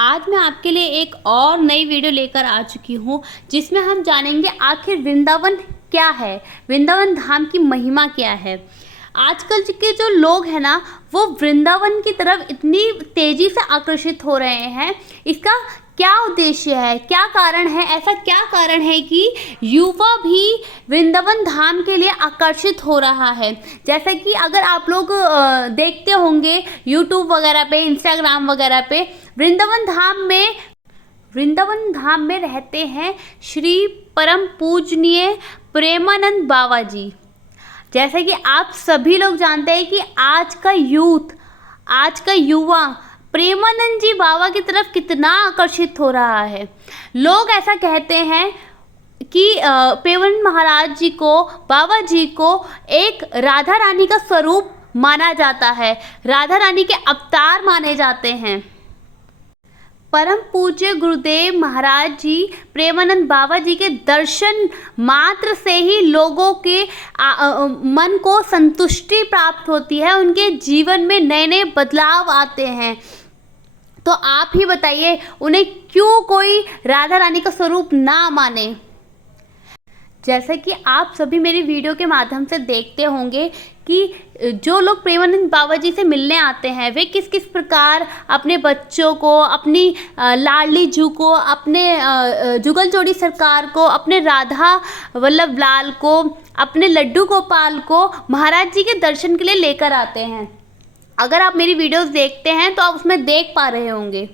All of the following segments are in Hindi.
आज मैं आपके लिए एक और नई वीडियो लेकर आ चुकी हूँ जिसमें हम जानेंगे आखिर वृंदावन क्या है, वृंदावन धाम की महिमा क्या है। आजकल के जो लोग हैं ना वो वृंदावन की तरफ इतनी तेज़ी से आकर्षित हो रहे हैं। इसका क्या उद्देश्य है, क्या कारण है, ऐसा क्या कारण है कि युवा भी वृंदावन धाम के लिए आकर्षित हो रहा है। जैसे कि अगर आप लोग देखते होंगे यूट्यूब वगैरह पे, इंस्टाग्राम वगैरह पे, वृंदावन धाम में रहते हैं श्री परम पूजनीय प्रेमानंद बाबा जी। जैसे कि आप सभी लोग जानते हैं कि आज का युवा प्रेमानंद जी बाबा की तरफ कितना आकर्षित हो रहा है। लोग ऐसा कहते हैं कि प्रेमानंद महाराज जी को, बाबा जी को एक राधा रानी का स्वरूप माना जाता है, राधा रानी के अवतार माने जाते हैं। परम पूज्य गुरुदेव महाराज जी प्रेमानंद बाबा जी के दर्शन मात्र से ही लोगों के मन को संतुष्टि प्राप्त होती है, उनके जीवन में नए नए बदलाव आते हैं। तो आप ही बताइए उन्हें क्यों कोई राधा रानी का स्वरूप ना माने। जैसे कि आप सभी मेरी वीडियो के माध्यम से देखते होंगे कि जो लोग प्रेमानंद बाबा जी से मिलने आते हैं वे किस किस प्रकार अपने बच्चों को, अपनी लाडली जू को, अपने जुगल जोड़ी सरकार को, अपने राधा वल्लभ लाल को, अपने लड्डू गोपाल को महाराज जी के दर्शन के लिए लेकर आते हैं। अगर आप मेरी वीडियोस देखते हैं तो आप उसमें देख पा रहे होंगे।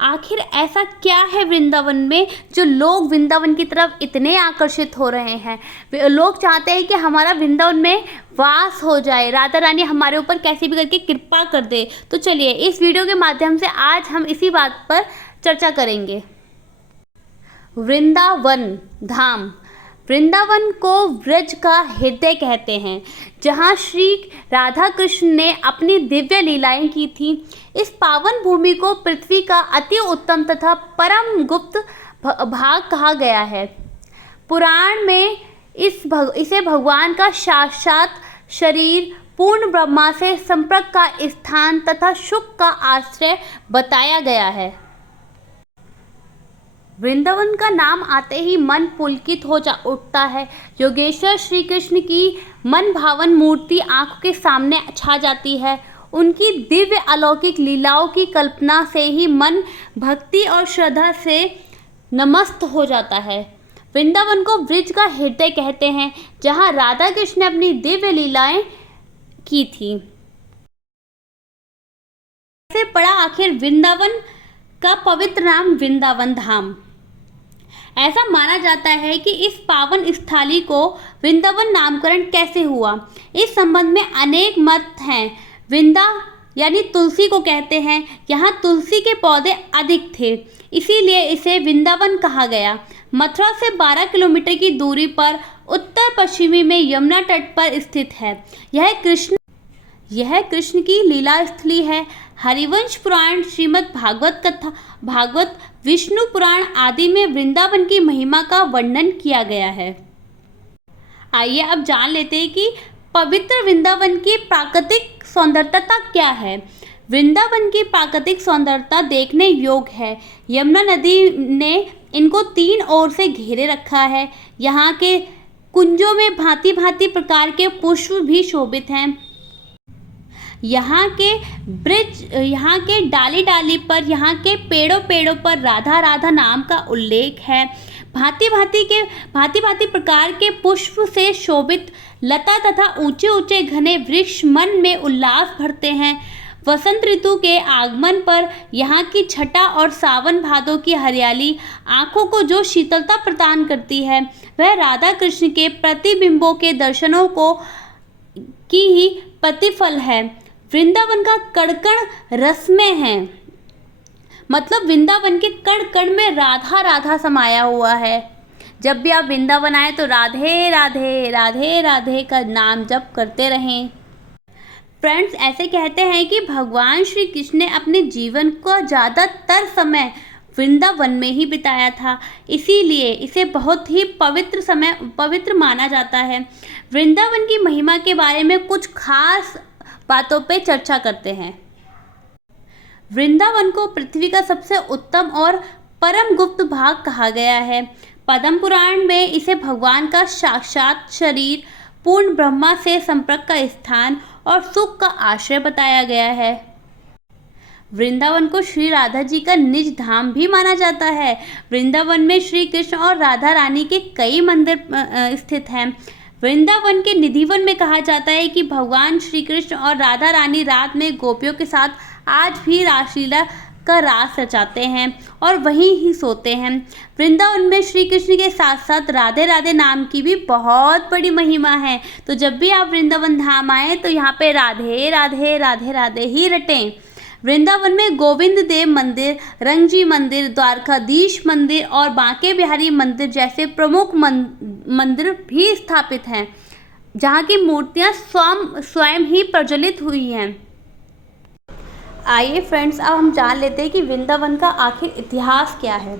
आखिर ऐसा क्या है वृंदावन में जो लोग वृंदावन की तरफ इतने आकर्षित हो रहे हैं। लोग चाहते हैं कि हमारा वृंदावन में वास हो जाए, राधा रानी हमारे ऊपर कैसे भी करके कृपा कर दे। तो चलिए इस वीडियो के माध्यम से आज हम इसी बात पर चर्चा करेंगे। वृंदावन धाम, वृंदावन को व्रज का हृदय कहते हैं, जहाँ श्री राधा कृष्ण ने अपनी दिव्य लीलाएं की थी। इस पावन भूमि को पृथ्वी का अति उत्तम तथा परम गुप्त भाग कहा गया है। पुराण में इसे भगवान का साक्षात शरीर, पूर्ण ब्रह्मा से संपर्क का स्थान तथा सुख का आश्रय बताया गया है। वृंदावन का नाम आते ही मन पुलकित हो उठता है। योगेश्वर श्री कृष्ण की मन भावन मूर्ति आंखों के सामने छा जाती है। उनकी दिव्य अलौकिक लीलाओं की कल्पना से ही मन भक्ति और श्रद्धा से नमस्त हो जाता है। वृंदावन को ब्रज का हृदय कहते हैं, जहां राधा कृष्ण ने अपनी दिव्य लीलाएं की थी। कैसे पड़ा आखिर वृंदावन का पवित्र नाम वृंदावन धाम। ऐसा माना जाता है कि इस पावन स्थली को वृंदावन नामकरण कैसे हुआ। इस संबंध में अनेक मत हैं। वृंदा यानी तुलसी को कहते हैं। यहाँ तुलसी के पौधे अधिक थे, इसीलिए इसे वृंदावन कहा गया। मथुरा से 12 किलोमीटर की दूरी पर उत्तर पश्चिमी में यमुना तट पर स्थित है। यह कृष्ण की लीला स्थली है। हरिवंश पुराण, श्रीमद् भागवत कथा, भागवत, विष्णु पुराण आदि में वृंदावन की महिमा का वर्णन किया गया है। आइए अब जान लेते हैं कि पवित्र वृंदावन की प्राकृतिक सौंदर्यता क्या है। वृंदावन की प्राकृतिक सौंदर्यता देखने योग्य है। यमुना नदी ने इनको 3 ओर से घेरे रखा है। यहाँ के कुंजों में भांति भांति प्रकार के पुष्प भी शोभित हैं। यहाँ के डाली डाली पर, यहाँ के पेड़ों पेड़ों पर राधा राधा नाम का उल्लेख है। भांति भांति प्रकार के पुष्प से शोभित लता तथा ऊंचे ऊंचे घने वृक्ष मन में उल्लास भरते हैं। वसंत ऋतु के आगमन पर यहाँ की छटा और सावन भादों की हरियाली आंखों को जो शीतलता प्रदान करती है, वह राधा कृष्ण के प्रतिबिंबों के दर्शनों की ही प्रतिफल है। वृंदावन का कण कण रसमय है, मतलब वृंदावन के कण कण में राधा राधा समाया हुआ है। जब भी आप वृंदावन आए तो राधे राधे राधे राधे का नाम जप करते रहें। फ्रेंड्स, ऐसे कहते हैं कि भगवान श्री कृष्ण ने अपने जीवन का ज़्यादातर समय वृंदावन में ही बिताया था, इसीलिए इसे बहुत ही पवित्र माना जाता है। वृंदावन की महिमा के बारे में कुछ खास बातों पे चर्चा करते हैं। वृंदावन को पृथ्वी का सबसे उत्तम और परम गुप्त भाग कहा गया है। पद्म पुराण में इसे भगवान का साक्षात शरीर, पूर्ण ब्रह्मा से संपर्क का स्थान और सुख का आश्रय बताया गया है। वृंदावन को श्री राधा जी का निज धाम भी माना जाता है। वृंदावन में श्री कृष्ण और राधा रानी के कई मंदिर स्थित हैं। वृंदावन के निधिवन में कहा जाता है कि भगवान श्री कृष्ण और राधा रानी रात में गोपियों के साथ आज भी रासलीला का रास रचाते हैं और वहीं ही सोते हैं। वृंदावन में श्री कृष्ण के साथ साथ राधे राधे नाम की भी बहुत बड़ी महिमा है। तो जब भी आप वृंदावन धाम आए तो यहाँ पे राधे राधे राधे राधे ही रटें। वृंदावन में गोविंद देव मंदिर, रंगजी मंदिर, द्वारकाधीश मंदिर और बांके बिहारी मंदिर जैसे प्रमुख मंदिर भी स्थापित हैं, जहाँ की मूर्तियाँ स्वयं ही प्रज्वलित हुई हैं। आइए फ्रेंड्स, अब हम जान लेते हैं कि वृंदावन का आखिर इतिहास क्या है।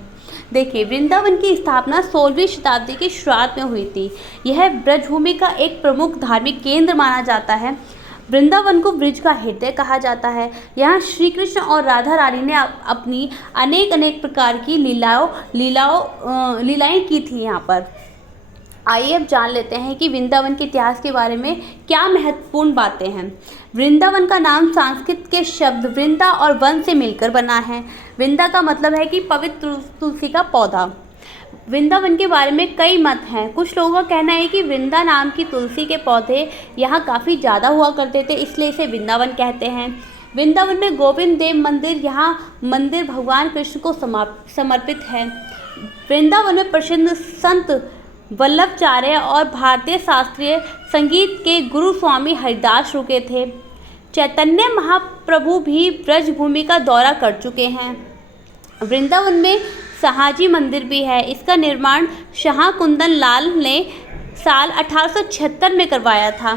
देखिए, वृंदावन की स्थापना 16वीं शताब्दी की शुरुआत में हुई थी। यह ब्रजभूमि का एक प्रमुख धार्मिक केंद्र माना जाता है। वृंदावन को ब्रज का हृदय कहा जाता है। यहाँ श्री कृष्ण और राधा रानी ने अपनी अनेक प्रकार की लीलाएं की थी यहाँ पर। आइए अब जान लेते हैं कि वृंदावन के इतिहास के बारे में क्या महत्वपूर्ण बातें हैं। वृंदावन का नाम संस्कृत के शब्द वृंदा और वन से मिलकर बना है। वृंदा का मतलब है कि पवित्र तुलसी का पौधा। वृंदावन के बारे में कई मत हैं। कुछ लोगों का कहना है कि वृंदा नाम की तुलसी के पौधे यहाँ काफ़ी ज़्यादा हुआ करते थे, इसलिए इसे वृंदावन कहते हैं। वृंदावन में गोविंद देव मंदिर, यहाँ मंदिर भगवान कृष्ण को समर्पित है। वृंदावन में प्रसिद्ध संत वल्लभाचार्य और भारतीय शास्त्रीय संगीत के गुरु स्वामी हरिदास रुके थे। चैतन्य महाप्रभु भी ब्रजभूमि का दौरा कर चुके हैं। वृंदावन में शाहजी मंदिर भी है। इसका निर्माण शाह कुंदन लाल ने साल 1876 में करवाया था।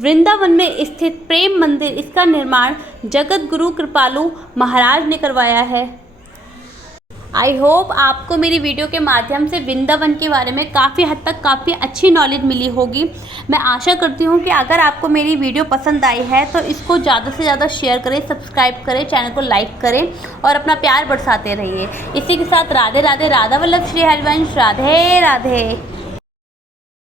वृंदावन में स्थित प्रेम मंदिर, इसका निर्माण जगत गुरु कृपालु महाराज ने करवाया है। आई होप आपको मेरी वीडियो के माध्यम से वृंदावन के बारे में काफ़ी हद तक काफ़ी अच्छी नॉलेज मिली होगी। मैं आशा करती हूँ कि अगर आपको मेरी वीडियो पसंद आई है तो इसको ज़्यादा से ज़्यादा शेयर करें, सब्सक्राइब करें, चैनल को लाइक करें और अपना प्यार बरसाते रहिए। इसी के साथ राधे राधे, राधा वल्लभ श्री हरिवंश, राधे राधे।